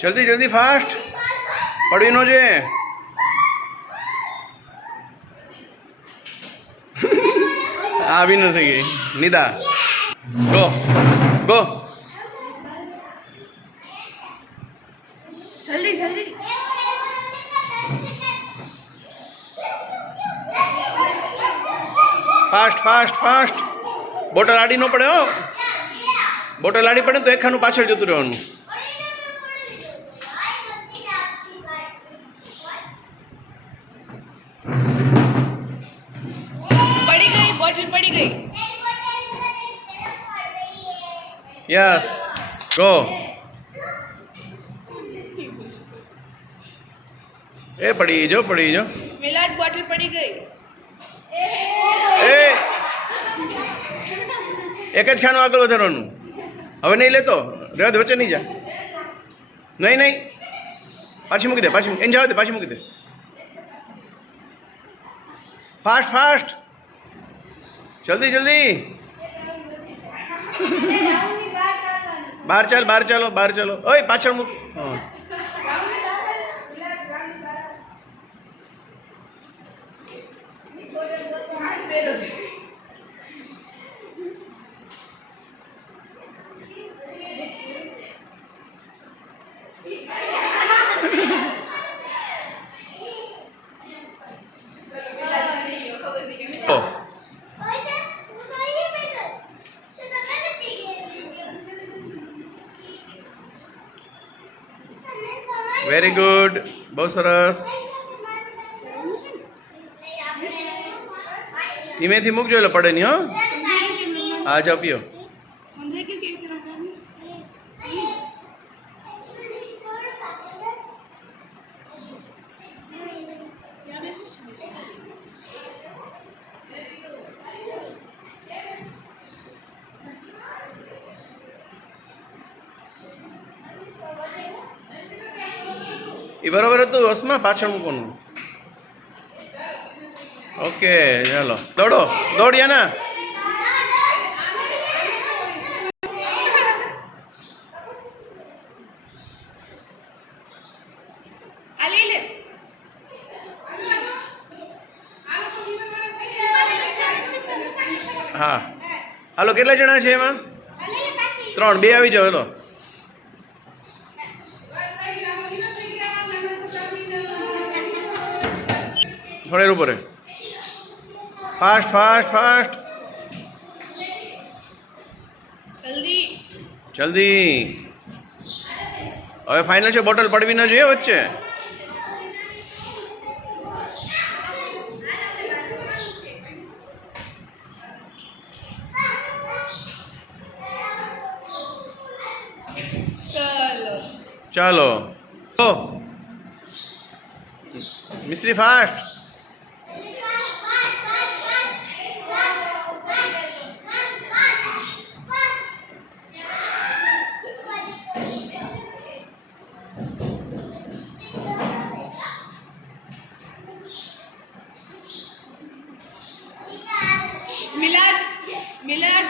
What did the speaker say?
જલ્દી જલ્દી ફાસ્ટ પડવી નો છે. આવી નથી ગઈ નિદા. ગો ગો જલ્દી જલ્દી. Fast fast fast. બોટલ આડી ન પડે હો. બોટલ આડી પડે તો એખાનું પાછળ જતું રહેવાનું. પડી ગઈ બોટલ પડી ગઈ. Yes go. એ પડી જો પડી જો. મિલાદ બોટલ પડી ગઈ. એ એક જ ખાનું આગળ વધારવાનું. હવે નહીં લેતો રહેવા દે, વચ્ચે નહીં જા. નહીં નહીં પાછી મૂકી દે, પાછી એને જવા દે, પાછી મૂકી દે. ફાસ્ટ ફાસ્ટ જલ્દી જલ્દી. બહાર ચાલ બહાર ચાલો બહાર ચાલો. ઓય પાછળ મૂક. હા વેરી ગુડ. બહુ સરસ. ધીમેથી મૂકજો એટલે પડે નહીં. હો હા જાઓ પીઓ. એ બરોબર હતું. હસમાં પાછળ મૂકવાનું. ઓકે ચાલો દોડો દોડ્યા ના. હા હાલો કેટલા જણા છે એમાં? 3. 2 આવી જાઓ. હેલો થોડે ઉપર. ફાસ્ટ ફાસ્ટ ફાસ્ટ જલ્દી જલ્દી. હવે ફાઇનલ છે. બોટલ પડવી ન જોઈએ વચ્ચે. ચાલો મિશ્રી ફાસ્ટ. મિલાદ મિલાદ